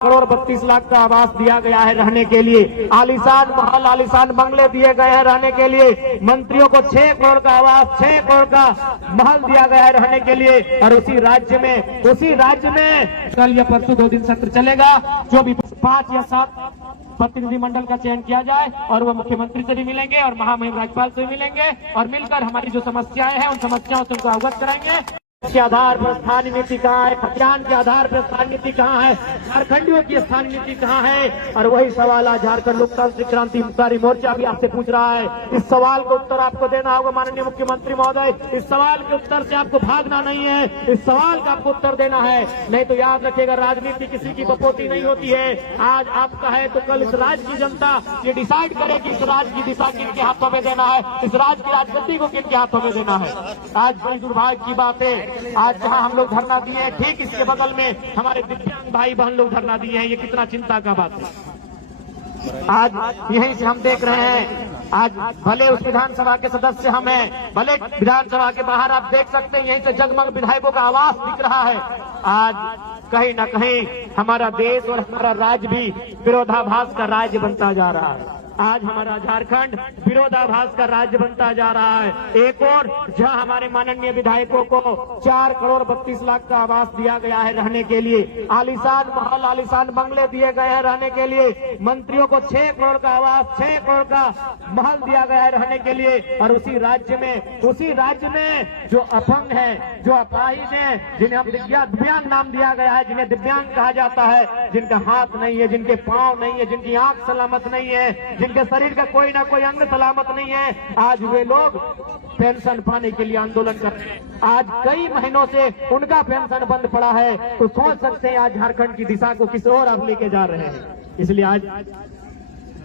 करोड़ 32 लाख का आवास दिया गया है रहने के लिए, आलीशान महल आलीशान बंगले दिए गए हैं रहने के लिए, मंत्रियों को 6 करोड़ का आवास 6 करोड़ का महल दिया गया है रहने के लिए। और उसी राज्य में कल या परसों 2 दिन सत्र चलेगा, जो भी 5 या 7 प्रतिनिधिमंडल का चयन किया जाए और वो मुख्यमंत्री से भी मिलेंगे और महामहिम राज्यपाल से भी मिलेंगे और मिलकर हमारी जो समस्याएं हैं उन समस्याओं से उनको अवगत कराएंगे। के आधार पर स्थानीय नीति कहाँ है, खतियान के आधार पर स्थानीय नीति कहाँ है, झारखंडियों की स्थानीय नीति कहाँ है। और वही सवाल आज झारखंड लोकतांत्रिक क्रांति मुक्तारी मोर्चा भी आपसे पूछ रहा है। इस सवाल का उत्तर आपको देना होगा माननीय मुख्यमंत्री महोदय। इस सवाल के उत्तर से आपको भागना नहीं है, इस सवाल का आपको उत्तर देना है। नहीं तो याद रखिएगा, राजनीति किसी की बपोती नहीं होती है। आज आपका है तो कल इस राज्य की जनता ये डिसाइड करे कि इस राज्य की दिशा किनके हाथों में देना है, इस राज्य की राजगद्दी को किनके हाथों में देना है। आज बड़ी दुर्भाग्य की बात है, आज जहां हम लोग धरना दिए हैं ठीक इसके बगल में हमारे दिव्यांग भाई बहन लोग धरना दिए हैं। ये कितना चिंता का बात है। आज यहीं से हम देख रहे हैं, आज भले उस विधानसभा के सदस्य हम हैं, भले विधानसभा के बाहर आप देख सकते हैं यहीं से जगमग विधायकों का आवास दिख रहा है। आज कहीं न कहीं हमारा देश और हमारा राज्य भी विरोधाभास का राज्य बनता जा रहा है। आज हमारा झारखंड विरोधाभास का राज्य बनता जा रहा है। एक और जहां हमारे माननीय विधायकों को 4 करोड़ 32 लाख का आवास दिया गया है रहने के लिए, आलीशान महल आलीशान बंगले दिए गए हैं रहने के लिए, मंत्रियों को 6 करोड़ का आवास 6 करोड़ का महल दिया गया है रहने के लिए। और उसी राज्य में जो अपंग है, जो अपाहिज है, जिन्हें हम दिव्यांग नाम दिया गया है, जिन्हें दिव्यांग कहा जाता है, जिनका हाथ नहीं है, जिनके पांव नहीं है, जिनकी आंख सलामत नहीं है, जिनके शरीर का कोई ना कोई अंग सलामत नहीं है, आज वे लोग पेंशन पाने के लिए आंदोलन कर रहे हैं। आज कई महीनों से उनका पेंशन बंद पड़ा है। तो सोच सकते हैं आज झारखंड की दिशा को किस ओर आप लेके जा रहे हैं। इसलिए आज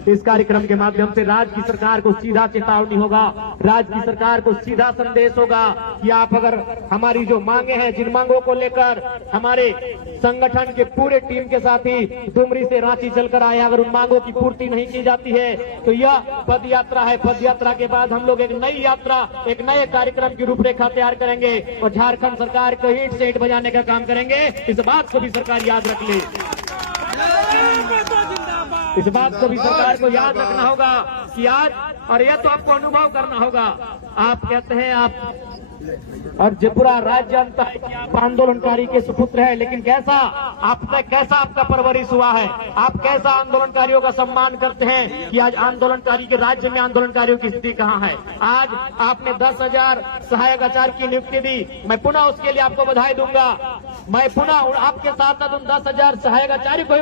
इस कार्यक्रम के माध्यम से राज्य की सरकार को सीधा चेतावनी होगा, राज्य की सरकार को सीधा संदेश होगा कि आप अगर हमारी जो मांगे हैं, जिन मांगों को लेकर हमारे संगठन के पूरे टीम के साथ ही डुमरी से रांची चलकर आए, अगर उन मांगों की पूर्ति नहीं की जाती है तो यह पद यात्रा है। पद यात्रा के बाद हम लोग एक नई यात्रा, एक नए कार्यक्रम की रूपरेखा तैयार करेंगे और झारखंड सरकार को ईंट से ईंट बजाने का काम करेंगे। इस बात को भी सरकार याद रख ले, इस बात को भी सरकार को याद रखना होगा कि आज, और यह तो आपको अनुभव करना होगा। आप कहते हैं आप और जो पूरा राज्य जानता है कि आप आंदोलनकारी के सुपुत्र हैं, लेकिन कैसा आपका परवरिश हुआ है, आप कैसा आंदोलनकारियों का सम्मान करते हैं कि आज आंदोलनकारी के राज्य में आंदोलनकारियों की स्थिति कहाँ है। आज आपने 10,000 सहायक आचार्य की नियुक्ति दी, मैं पुनः उसके लिए आपको बधाई दूंगा। मैं पुनः आपके साथ साथ उन 10,000 सहायक आचार्य को भी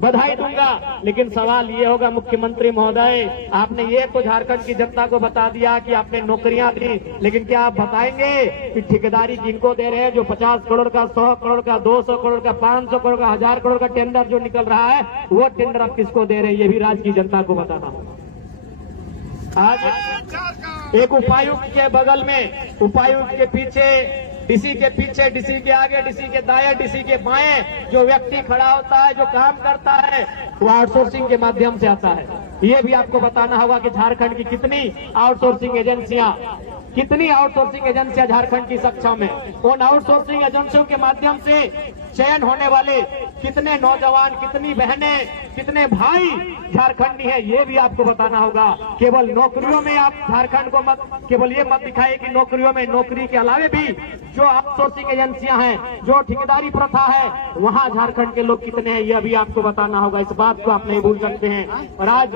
बधाई दूंगा। लेकिन सवाल ये होगा मुख्यमंत्री महोदय, आपने ये तो झारखंड की जनता को बता दिया कि आपने नौकरियां दी, लेकिन क्या आप बताएंगे कि ठेकेदारी किनको दे रहे हैं? जो 50 करोड़ का, 100 करोड़ का, 200 करोड़ का, 500 करोड़ का, 1000 करोड़ का टेंडर जो निकल रहा है, वो टेंडर आप किसको दे रहे हैं? ये भी राज्य की जनता को बताना। आज एक उपायुक्त के बगल में, उपायुक्त के पीछे, डीसी के पीछे, डीसी के आगे, डीसी के दाएं, डीसी के बाएं जो व्यक्ति खड़ा होता है, जो काम करता है, वो आउटसोर्सिंग के माध्यम से आता है। ये भी आपको बताना होगा कि झारखंड की कितनी आउटसोर्सिंग एजेंसियां झारखंड की सक्षम है। उन आउटसोर्सिंग एजेंसियों के माध्यम से चयन होने वाले कितने नौजवान, कितनी बहनें, कितने भाई झारखंडी हैं, ये भी आपको बताना होगा। केवल नौकरियों में आप झारखंड को केवल ये मत दिखाए कि नौकरियों में, नौकरी के अलावे भी जो आउटसोर्सिंग एजेंसियां हैं, जो ठेकेदारी प्रथा है, वहां झारखंड के लोग कितने हैं, यह भी आपको बताना होगा। इस बात को आप नहीं भूल सकते हैं। और आज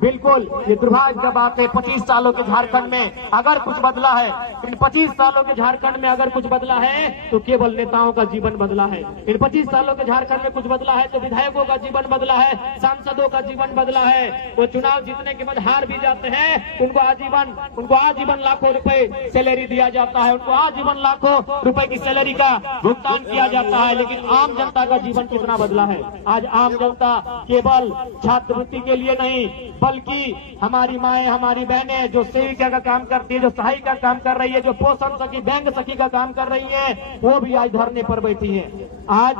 बिल्कुल ये दुर्भाग्य की बात है, 25 सालों के झारखंड में अगर कुछ बदला है, इन 25 सालों के झारखंड में अगर कुछ बदला है तो केवल नेताओं का जीवन बदला है। इन 25 सालों के झारखंड में कुछ बदला है तो विधायकों का जीवन बदला है, सांसदों का जीवन बदला है। वो चुनाव जीतने के बाद हार भी जाते हैं, उनको आजीवन लाखों रुपए सैलरी दिया जाता है, उनको आजीवन लाखों रुपए की सैलरी का भुगतान किया जाता है। लेकिन आम जनता का जीवन कितना बदला है? आज आम जनता केवल छात्रवृत्ति के लिए नहीं, बल्कि हमारी माएं, हमारी बहनें जो सेविका का काम करती है, जो सहायिका का काम कर रही है, जो पोषण सखी, बैंक सखी का काम कर रही है, वो भी आज धरने पर बैठी है। आज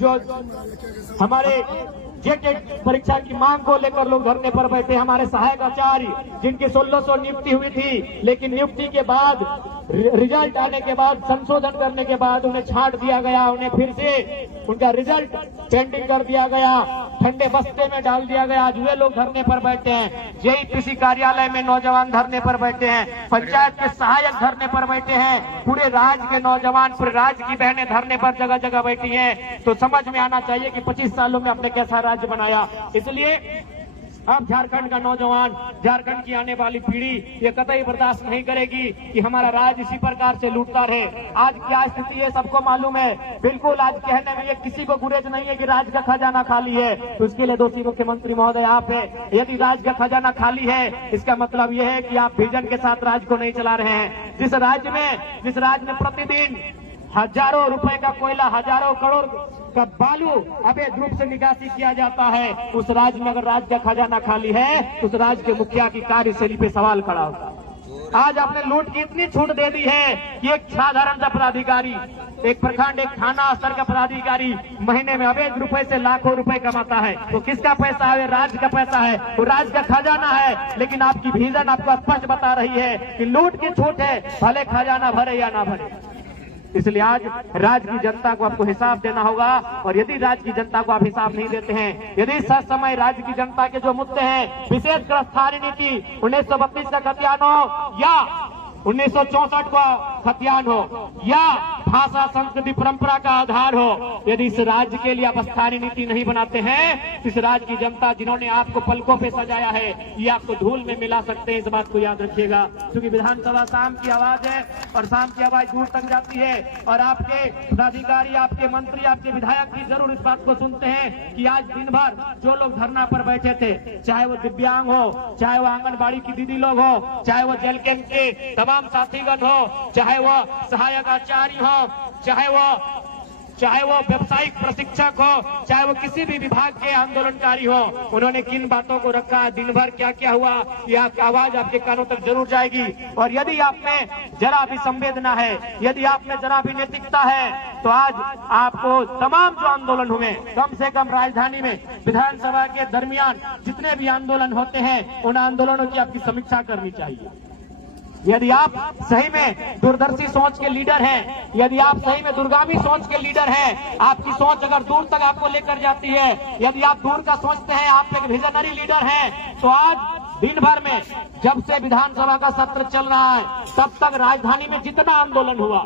जो हमारे जेटेड परीक्षा की मांग को लेकर लोग धरने पर बैठे। हमारे सहायक आचार्य जिनकी 1600 नियुक्ति हुई थी, लेकिन नियुक्ति के बाद रिजल्ट आने के बाद संशोधन करने के बाद उन्हें छांट दिया गया, उन्हें फिर से उनका रिजल्ट पेंडिंग कर दिया गया, ठंडे बस्ते में डाल दिया गया। आज वे लोग धरने पर बैठे हैं, जेईपीसी कार्यालय में नौजवान धरने पर बैठे हैं, पंचायत के सहायक धरने पर बैठे हैं, पूरे राज्य के नौजवान, पूरे राज्य की बहनें धरने पर जगह जगह बैठी हैं। तो समझ में आना चाहिए कि 25 सालों में आपने कैसा राज्य बनाया। इसलिए अब झारखंड का नौजवान, झारखंड की आने वाली पीढ़ी ये कतई बर्दाश्त नहीं करेगी कि हमारा राज्य इसी प्रकार से लूटता रहे। आज क्या स्थिति है सबको मालूम है। बिल्कुल आज कहने में ये किसी को गुरेज नहीं है कि राज्य का खजाना खाली है, तो इसके लिए दोषी मुख्यमंत्री महोदय आप है। यदि राज्य का खजाना खाली है, इसका मतलब यह है कि आप विजन के साथ राज्य को नहीं चला रहे हैं। जिस राज्य में प्रतिदिन हजारों रुपए का कोयला, हजारों करोड़ का बालू अवैध रूप से निकासी किया जाता है, उस राज्य में अगर राज्य का खजाना खाली है, उस राज्य के मुखिया की कार्यशैली पे सवाल खड़ा होता है। आज आपने लूट की इतनी छूट दे दी है कि एक साधारण सा पदाधिकारी, एक प्रखंड, एक थाना स्तर का पदाधिकारी महीने में अवैध रुपए से लाखों रुपए कमाता है। तो किसका पैसा है? राज्य का पैसा है, वो राज्य का खजाना है। लेकिन आपकी विजन आपको स्पष्ट बता रही है कि लूट की छूट है, भले खजाना भरे या ना भरे। इसलिए आज राज्य की जनता को आपको हिसाब देना होगा, और यदि राज्य की जनता को आप हिसाब नहीं देते हैं, यदि सच समय राज्य की जनता के जो मुद्दे हैं, विशेषकर स्थानीय नीति 1932 का खतियान हो या 1964 का खतियान हो या भाषा संस्कृति परंपरा का आधार हो, यदि इस राज्य के लिए आप स्थानीय नीति नहीं बनाते हैं, इस राज्य की जनता जिन्होंने आपको पलकों पे सजाया है, ये आपको धूल में मिला सकते हैं। इस बात को याद रखिएगा, क्योंकि विधानसभा शाम की आवाज है और शाम की आवाज दूर तक जाती है, और आपके पदाधिकारी, आपके मंत्री, आपके विधायक भी जरूर इस बात को सुनते हैं कि आज दिन भर जो लोग धरना पर बैठे थे, चाहे वो दिव्यांग हो, चाहे वो आंगनबाड़ी की दीदी लोग हो, चाहे वो जेल कैंप के तमाम साथीगण हो, चाहे वो सहायक आचार्य हो, चाहे वो व्यावसायिक प्रशिक्षक हो, चाहे वो किसी भी विभाग के आंदोलनकारी हो, उन्होंने किन बातों को रखा, दिन भर क्या क्या हुआ, यह आवाज आपके कानों तक जरूर जाएगी। और यदि आप में जरा भी संवेदना है, यदि आप में जरा भी नैतिकता है, तो आज आपको तमाम जो आंदोलन हुए, कम से कम राजधानी में विधानसभा के दरमियान जितने भी आंदोलन होते हैं, उन आंदोलनों की आपकी समीक्षा करनी चाहिए। यदि आप सही में दूरदर्शी सोच के लीडर हैं, यदि आप सही में दूरगामी सोच के लीडर हैं, आपकी सोच अगर दूर तक आपको लेकर जाती है, यदि आप दूर का सोचते हैं, आप एक विजनरी लीडर हैं, तो आज दिन भर में जब से विधानसभा का सत्र चल रहा है, तब तक राजधानी में जितना आंदोलन हुआ,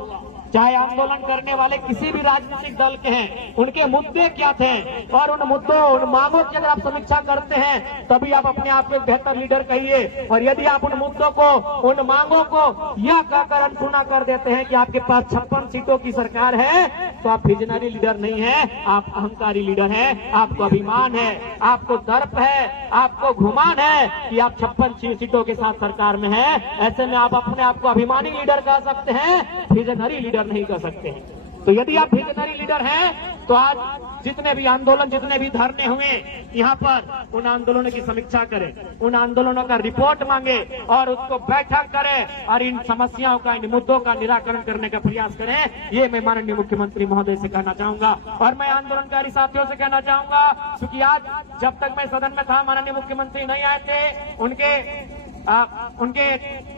चाहे आंदोलन करने वाले किसी भी राजनीतिक दल के हैं, उनके मुद्दे क्या थे, और उन मुद्दों, उन मांगों की अगर आप समीक्षा करते हैं, तभी आप अपने आप को एक बेहतर लीडर कहिए। और यदि आप उन मुद्दों को, उन मांगों को यह कहकर अनसुना कर देते हैं कि आपके पास 56 सीटों की सरकार है, तो आप विजनरी लीडर नहीं है, आप अहंकारी लीडर हैं। आपको अभिमान है, आपको दर्प है, आपको घुमान है कि आप 56 सीटों के साथ सरकार में है। ऐसे में आप अपने आप को अभिमानी लीडर कह सकते हैं, विजनरी लीडर नहीं कर सकते हैं। तो यदि आप विजनरी लीडर हैं, तो आज जितने भी आंदोलन, जितने भी धरने हुए यहाँ पर, उन आंदोलनों की समीक्षा करें, उन आंदोलनों का रिपोर्ट मांगे और उसको बैठक करें, और इन समस्याओं का, इन मुद्दों का निराकरण करने का प्रयास करें। ये मैं माननीय मुख्यमंत्री महोदय से कहना चाहूंगा, और मैं आंदोलनकारी साथियों से कहना चाहूंगा, क्योंकि आज जब तक मैं सदन में था, माननीय मुख्यमंत्री नहीं आए थे, उनके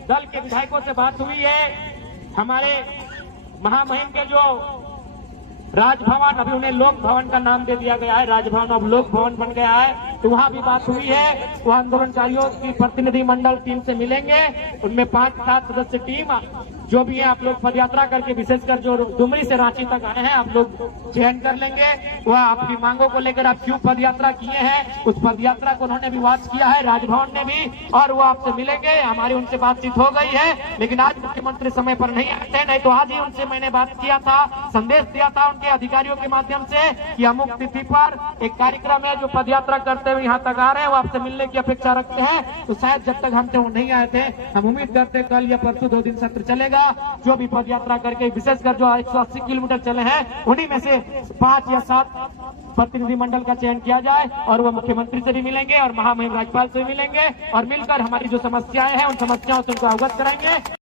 दल के विधायकों से बात हुई है। हमारे महामहिम के जो राजभवन, अभी उन्हें लोक भवन का नाम दे दिया गया है, राजभवन अब लोक भवन बन गया है, तो वहां भी बात हुई है। वो आंदोलनकारियों की प्रतिनिधि मंडल टीम से मिलेंगे, उनमें 5-7 सदस्य टीम जो भी है, आप लोग पदयात्रा करके, विशेषकर जो डुमरी से रांची तक आए हैं, आप लोग चयन कर लेंगे। वह आपकी मांगों को लेकर आप क्यों पदयात्रा किए हैं, उस पदयात्रा को उन्होंने भी वॉच किया है, राजभवन ने भी, और वो आपसे मिलेंगे। हमारी उनसे बातचीत हो गई है, लेकिन आज मुख्यमंत्री समय पर नहीं आते, नहीं तो आज ही उनसे मैंने बात किया था, संदेश दिया था उनके अधिकारियों के माध्यम से कि अमुक तिथि पर एक कार्यक्रम है, जो पदयात्रा करते हुए यहाँ तक आ रहे हैं, वो आपसे मिलने की अपेक्षा रखते हैं। तो शायद जब तक हमसे वो नहीं आए थे, हम उम्मीद करते कल या परसों 2 दिन सत्र चलेगा। जो भी पदयात्रा करके, विशेषकर जो 180 किलोमीटर चले हैं, उन्हीं में से 5 या 7 प्रतिनिधि मंडल का चयन किया जाए, और वो मुख्यमंत्री से भी मिलेंगे और महामहिम राज्यपाल से भी मिलेंगे, और मिलकर हमारी जो समस्याएं हैं, उन समस्याओं से उनको अवगत कराएंगे।